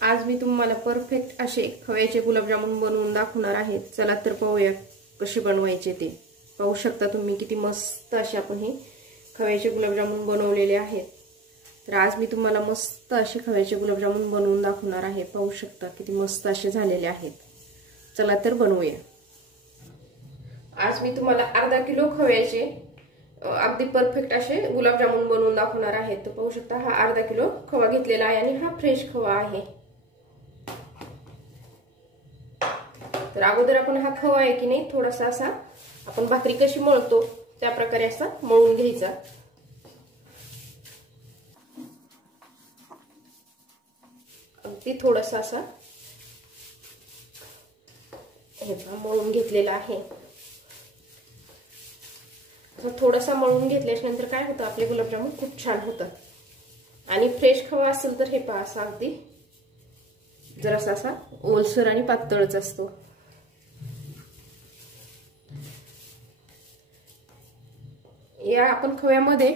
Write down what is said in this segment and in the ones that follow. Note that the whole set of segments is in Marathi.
आज मी तुम्हाला परफेक्ट असे खव्याचे गुलाबजामुन बनवून दाखवणार आहे। चला तर पाहूया कसे बनवायचे ते। पाहू शकता तुम्ही किती मस्त असे आपण हे खव्याचे गुलाबजामुन बनवलेले आहेत। तर आज मी तुम्हाला मस्त असे खव्याचे गुलाबजामुन बनवून दाखवणार आहे। पाहू शकता किती मस्त असे झालेले आहेत। चला तर बनवूया। आज मी तुम्हाला अर्धा किलो खव्याचे अगदी परफेक्ट असे गुलाबजामुन बनवून दाखवणार आहे। तर पाहू शकता हा अर्धा किलो खवा घेतलेला आहे आणि हा फ्रेश खवा आहे। तर अगोदर आपण हा खवा आहे की नाही थोडासा असा आपण भाकरी कशी मळतो त्या प्रकारे असा मळून घ्यायचा। अगदी थोडासा असा मळून घेतलेला आहे। थोडासा मळून घेतल्यानंतर काय होतं आपले गुलाबजामुन खूप छान होतात। आणि फ्रेश खवा असेल तर हे पहा असा अगदी जरासा असा ओलसर आणि पातळच असतो। या आपण खव्यामध्ये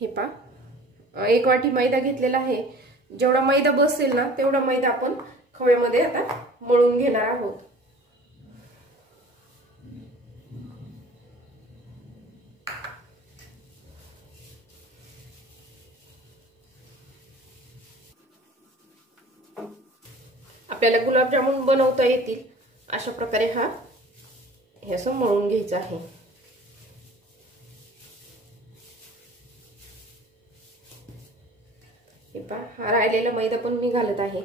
हे पहा 1 वाटी मैदा घेतलेला आहे। जेवढा मैदा बसेल ना तेवढा मैदा आपण खव्यामध्ये आता मळून घेणार आहोत। आपल्याला गुलाबजामुन बनवता येतील अशा प्रकारे हे असं मळून घ्यायचं आहे। हे पहा हा राहिलेला मैदा पण मी घालत आहे।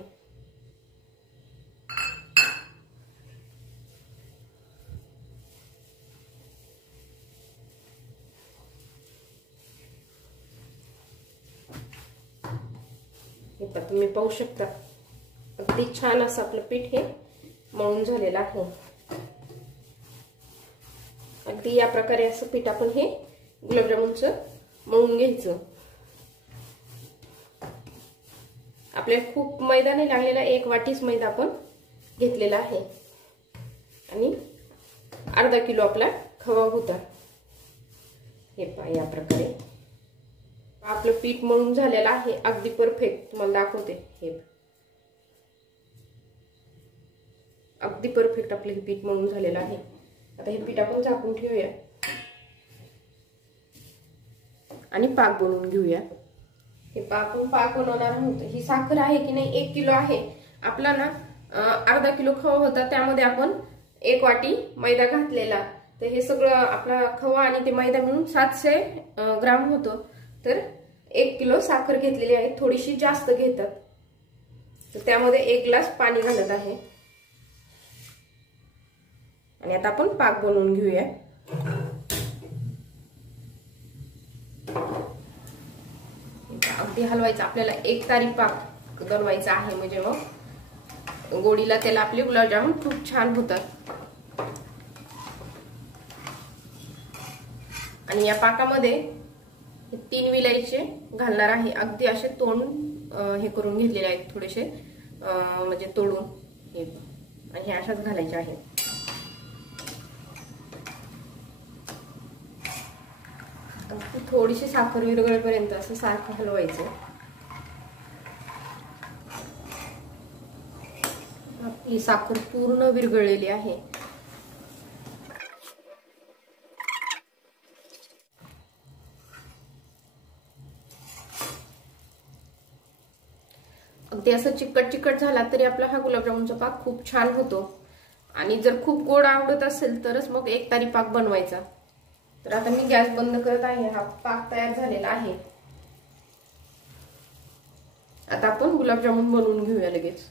हे पहा तुम्ही पाहू शकता अगदी छान असं आपलं पीठ हे मळून झालेलं आहे। अगदी या प्रकारे असं पीठ आपण हे गुलाबजामुनचं मळून घ्यायचं। आपल्याला खूप मैदा नाही लागलेला 1 वाटीच मैदा आपण घेतलेला आहे आणि अर्धा किलो आपला खवा होता। हे पहा या प्रकारे आपलं पीठ मळून झालेलं आहे अगदी परफेक्ट। तुम्हाला दाखवते हे अगदी परफेक्ट आपले हे पीठ मळून झालेलं आहे। आता हे पीठ आपण झाकून ठेवूया आणि पाक बनवून घेऊया। हे आपण पाक बनवणार आहोत। ही साखर आहे की नाही 1 किलो आहे आपला ना अर्धा किलो खवा होता त्यामध्ये आपण 1 वाटी मैदा घातलेला। तर हे सगळं आपला खवा आणि ते मैदा मिळून 700 ग्राम होतो। तर 1 किलो साखर घेतलेली आहे, थोडीशी जास्त घेतात। तर त्यामध्ये 1 ग्लास पाणी घालत आहे आणि आता आपण पाक बनवून घेऊया। अगदी हलवायचा आपल्याला एकतारी पाक बनवायचा आहे म्हणजे मग गोडीला त्याला आपले गुलाबजामुन खूप छान होतात। आणि या पाकामध्ये 3 विलायचे घालणार आहे। अगदी असे तोंड हे करून घेतलेले आहेत थोडेसे म्हणजे तोडून हे आणि हे अशाच घालायचे आहेत। थोडीशी साखर विरघळेपर्यंत असं सारखं हलवायचं। आपली साखर पूर्ण विरघळलेली आहे। अगदी असं चिकट चिकट झाला तरी आपला हा गुलाबजामुनचा पाक खूप छान होतो। आणि जर खूप गोड आवडत असेल तरच मग एकतारी पाक बनवायचा। तर आता मी गॅस बंद करत आहे। हा पाक तयार झालेला आहे। आता आपण गुलाबजामुन बनवून घेऊया लगेच।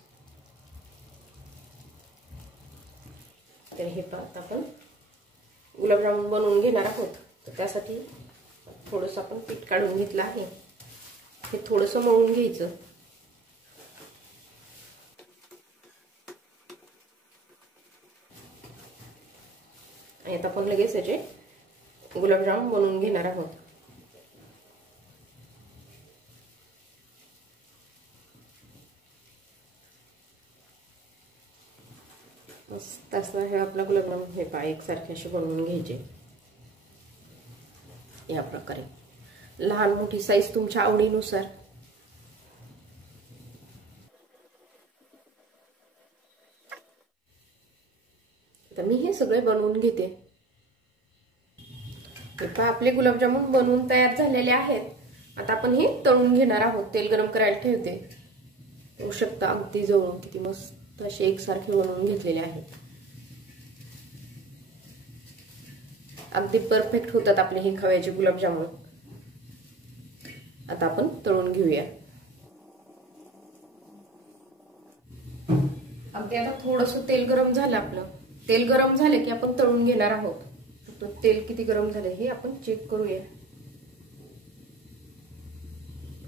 तर हे पाक आपण गुलाबजामुन बनवून घेणार आहोत। तर त्यासाठी थोडंसं आपण पीठ काढून घेतलं आहे। हे थोडंसं मळून घ्यायचं। आणि आता आपण लगेच याचे गुलाबजामुन बनवून घेणार आहोत। मस्त असं हे आपला गुलाबजामुन हे पहा एकसारखे असे बनवून घ्यायचे या प्रकारे। लहान मोठी साईज तुमच्या आवडीनुसार। मी हे सगळे बनवून घेते। आता आपले गुलाबजामुन बनवून तयार झालेले आहेत। आता आपण हे तळून घेणार आहोत। तेल गरम करायला ठेवते। बघू शकता अगदी जवळून किती मस्त असे एकसारखे बनवून घेतलेले आहेत। अगदी परफेक्ट होतात आपले हे खव्याचे गुलाबजामुन। आता आपण तळून घेऊया। अगदी आता थोडंसं तेल गरम झालं आपलं। तेल गरम झालं की आपण तळून घेणार आहोत। तो तेल किती गरम झाले हे आपण चेक करूया।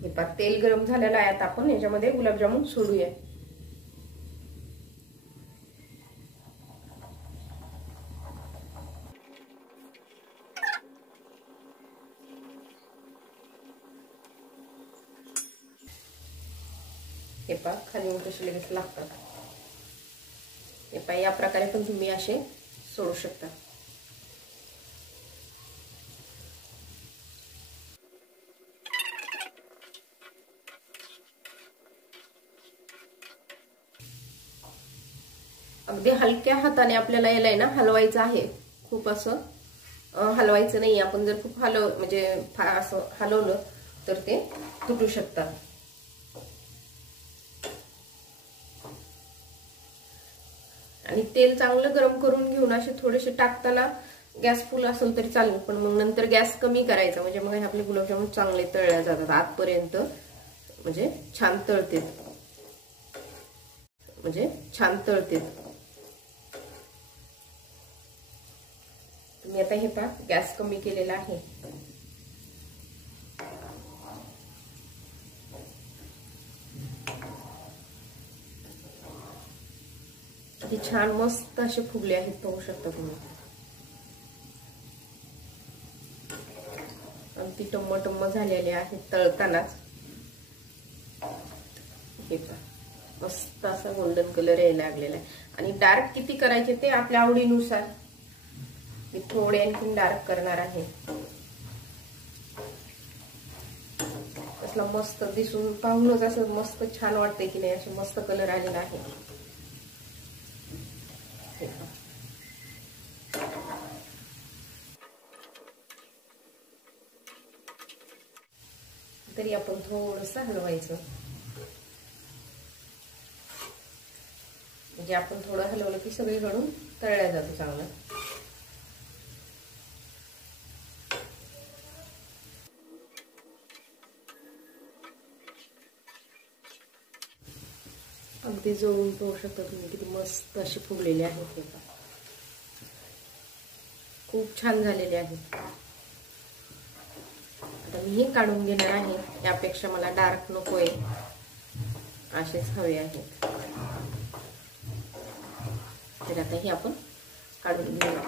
हे पहा तेल गरम झालेलं आहे। आता आपण याच्यामध्ये गुलाबजामुन सोडूया। हे पहा खाली कसे लगेच लागतात। हे पहा या प्रकारे पण तुम्ही असे सोडू शकता। अगदी हलक्या हाताने आपल्याला याला ना हलवायचं आहे। खूप असं हलवायचं नाही। आपण जर खूप म्हणजे असं हलवलं तर ते तुटू शकतात। आणि तेल चांगलं गरम करून घेऊन असे थोडेसे टाकताना गॅस फुल असेल तरी चालेल, पण मग नंतर गॅस कमी करायचा, म्हणजे मग आपले गुलाबजामुन चांगले तळले जातात आतपर्यंत, म्हणजे छान तळतेत। तुम्ही आता हे पहा गॅस कमी केलेला आहे। किती छान मस्त असे फुगले आहेत, पाहू शकता तुम्ही। अगदी टम्म झालेले आहेत तळतानाच। हे पहा मस्त असा गोल्डन कलर यायला लागलेला आहे। आणि डार्क किती करायचे ते आपल्या आवडीनुसार। मी थोडे आणखी डार्क करणार आहे। असला मस्त दिसून पाहूनच असं मस्त छान वाटतंय की नाही, असे मस्त कलर आलेला आहे। तरी आपण थोडंसं हलवायचं, म्हणजे आपण थोडं हलवलं की सगळीकडून तळल्या जातं चांगलं। अगदी जवळून पाहू शकता तुम्ही किती मस्त असे फुगलेले आहेत। हे पहा खूप छान झालेले आहेत। आता मी हे काढून घेणार आहे। यापेक्षा मला डार्क नकोय, असेच हवे आहेत। तर आता हे आपण काढून घेऊया।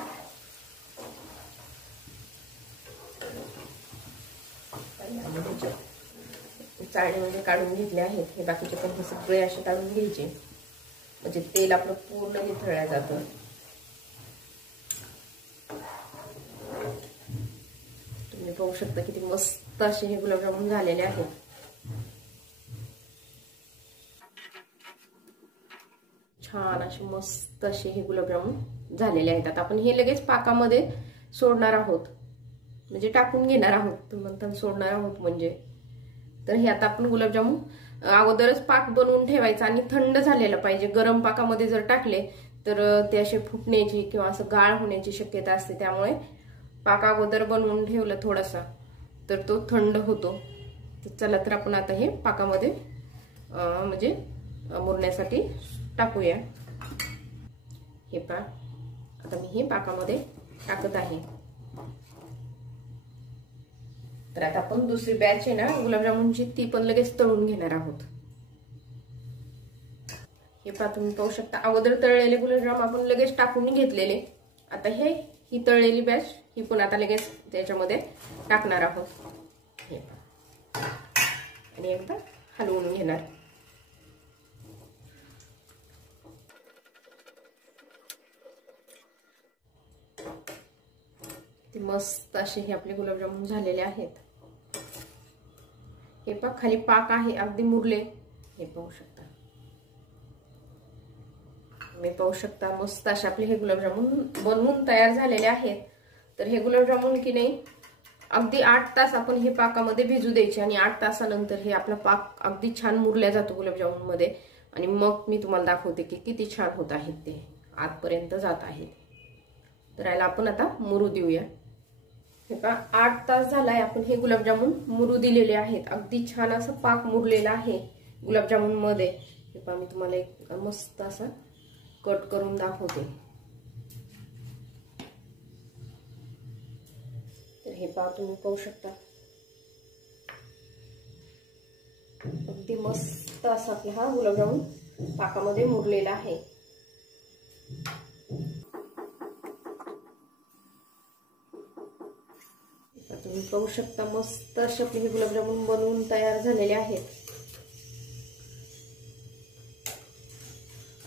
चाळणीमध्ये काढून घेतले आहेत। हे बाकीचे पण हे सगळे असे काढून घ्यायचे, म्हणजे तेल आपलं पूर्ण निथळलं जातं। तुम्ही पाहू शकता किती मस्त असे हे गुलाबजामुन झालेले आहेत। छान असे मस्त असे हे गुलाबजामुन झालेले आहेत। आता आपण हे लगेच पाकामध्ये सोडणार आहोत, म्हणजे टाकून घेणार आहोत। तुम्ही म्हणता सोडणार आहोत म्हणजे, तर हे आता आपण गुलाबजामुन अगोदरच पाक बनवून ठेवायचा आणि थंड झालेला पाहिजे। गरम पाकामध्ये जर टाकले तर ते असे फुटण्याची किंवा असं गाळ होण्याची शक्यता असते। त्यामुळे पाक अगोदर बनवून ठेवलं थोडासा तर तो थंड होतो। तर चला तर आपण आता हे पाकामध्ये म्हणजे मुरण्यासाठी टाकूया। हे पहा आता मी हे पाकामध्ये टाकत आहे। तर आता आपण दुसरी बॅच आहे ना गुलाबजामुनची, ती पण लगेच तळून घेणार आहोत। हे पहा तुम्ही पाहू शकता अगोदर तळलेले गुलाबजाम आपण लगेच टाकून घेतलेले। आता ही तळलेली बॅच ही पण आता लगेच त्याच्यामध्ये टाकणार आहोत। हे पहा आणि एकदा हलवून घेणार। ते मस्त असे हे आपले गुलाबजामुन झालेले आहेत। हे पहा खाली पाक आहे, अगदी मुरले। हे पाहू शकता तुम्ही पाहू शकता मस्त असे आपले हे गुलाबजामुन बनवून तयार झालेले आहेत. तर हे गुलाबजामुन की नाही अगदी 8 तास आपण हे पाकामध्ये भिजू द्यायचे आणि 8 तासानंतर हे आपला पाक अगदी छान मुरल्या जातो गुलाबजामुन मध्ये. आणि मग मी तुम्हाला दाखवते की किती छान होत आहेत ते, आतपर्यंत जात आहेत. तर याला आपण आता मुरू देऊया. हे पहा 8 तास झालाय आपण हे गुलाबजामुन मुरू दिलेले आहेत. अगदी छान असं पाक मुरलेला आहे गुलाबजामुन मध्ये. हे पहा मी तुम्हाला एक मस्त असा कट करून दाखवते. तर हे पहा तुम्ही पाहू शकता अगदी मस्त असा आपला हा गुलाबजामुन पाकामध्ये मुरलेला आहे. तुम्ही पाहू शकता मस्त असे आपले गुलाबजामुन बनवून तयार झालेले आहेत.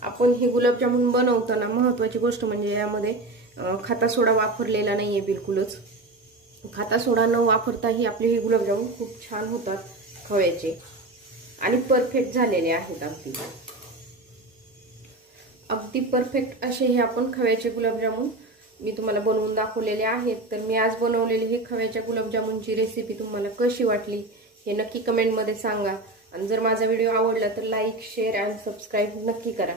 आपण हे गुलाबजामुन बनवताना महत्त्वाची गोष्ट म्हणजे यामध्ये खाता सोडा वापरलेला नाहीये बिलकुलच. खाता सोडा न वापरताही आपले हे गुलाबजामुन खूप छान होतात खव्याचे आणि परफेक्ट झालेले आहेत. अगदी परफेक्ट असे हे आपण खव्याचे गुलाबजामुन मी तुम्हाला बनवून दाखवलेले आहेत. तर मी आज बनवलेली ही खव्याच्या गुलाबजामुनची रेसिपी तुम्हाला कशी वाटली हे नक्की कमेंटमध्ये सांगा. आणि जर माझा व्हिडिओ आवडला तर लाईक, शेअर आणि सबस्क्राईब नक्की करा.